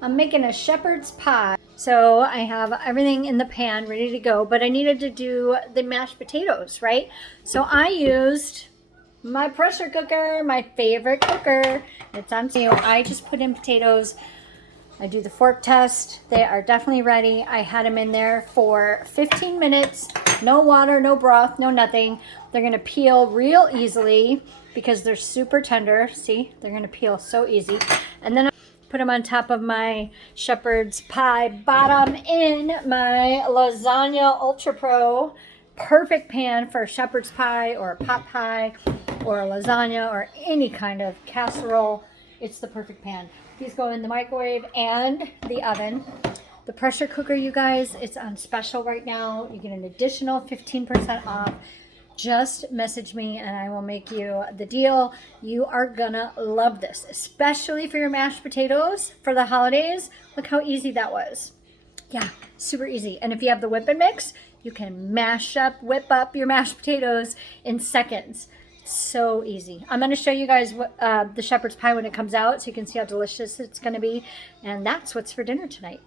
I'm making a shepherd's pie. So I have everything in the pan ready to go, but I needed to do the mashed potatoes, right? So I used my pressure cooker, my favorite cooker. It's on sale. I just put in potatoes. I do the fork test. They are definitely ready. I had them in there for 15 minutes. No water, no broth, no nothing. They're gonna peel real easily because they're super tender. See, they're gonna peel so easy. And then I put them on top of my shepherd's pie bottom in my Lasagna Ultra Pro. Perfect pan for shepherd's pie or a pot pie or a lasagna or any kind of casserole. It's the perfect pan. These go in the microwave and the oven. The pressure cooker, you guys, it's on special right now. You get an additional 15% off. Just message me and I will make you the deal. You are gonna love this, especially for your mashed potatoes for the holidays. Look how easy that was. Yeah, super easy. And if you have the whip and mix, you can whip up your mashed potatoes in seconds. So easy. I'm going to show you guys what, the shepherd's pie when it comes out so you can see how delicious it's going to be. And that's what's for dinner tonight.